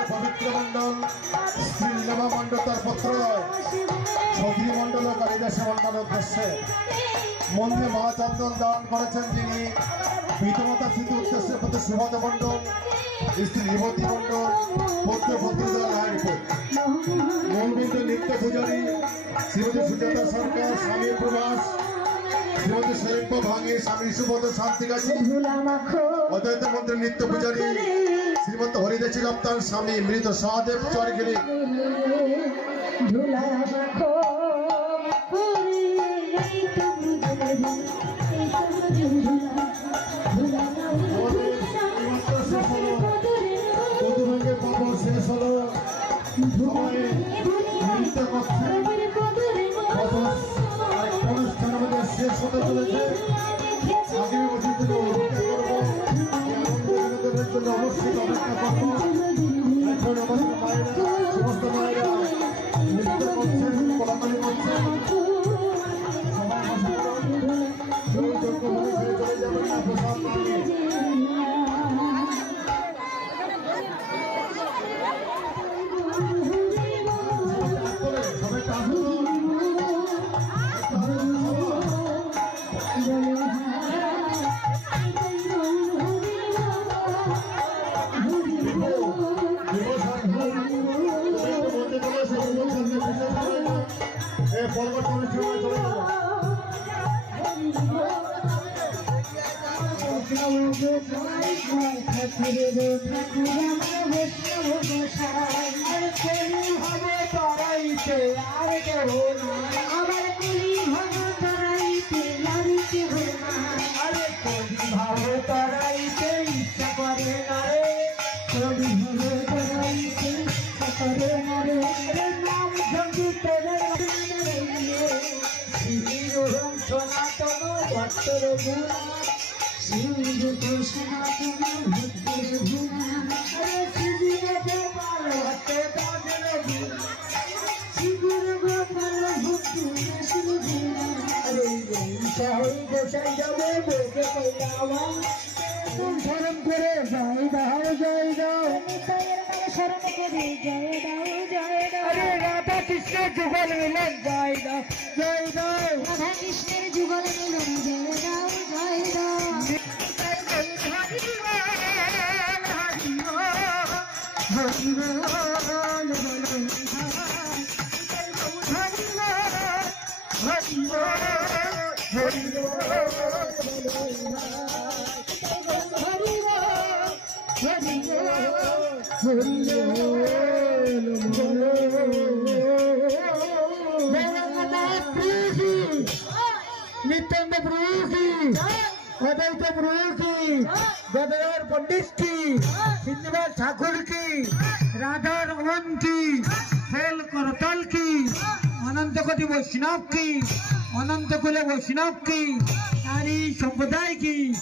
पवित्र मंडल श्रीनवा मंडतार पत्र छवि मंडल कालिदास मंडल उद्देश्य मंदिर महाचंदन दान करेছেন যিনি পিতামাতা স্মৃতি উদ্দেশ্যে প্রতি সুভাদ মন্ডল স্ত্রী রেবতী মন্ডল পুত্র ভদ্রদা রায়পুর মন্দির নিত্য পূজারী শ্রীমতী সুজাতা সরকার স্বামী প্রভাস শ্রীমতী শৈব ভাঙে স্বামী সুবোধ শান্তিকাজী অদ্বৈত মন্দির নিত্য পূজারী श्रीमंत हरिदेशी रफ्तार स्वामी मृत सहदेव चौरगिरी অবশ্যই অপেক্ষা করবো এখন আমাদের মায়েরা সমস্ত মায়েরা নৃত্য করছেন কলাকালি করছেন চলে যাবেন না প্রসাদ সবাই जुगल मिलन जय दाओ जय दाओ राधा कृष्ण जुगल मिलन जय दाओ जय दाओ हरि नित्यानंद प्रभु की, अद्वैत प्रभु की, गदाधर पंडित की, श्रीनिवास ठाकुर की, राधा रमन की, खेल करताल की, अनंत कोटि वैष्णव की, अनंत कुल वैष्णव की, सारी संप्रदाय की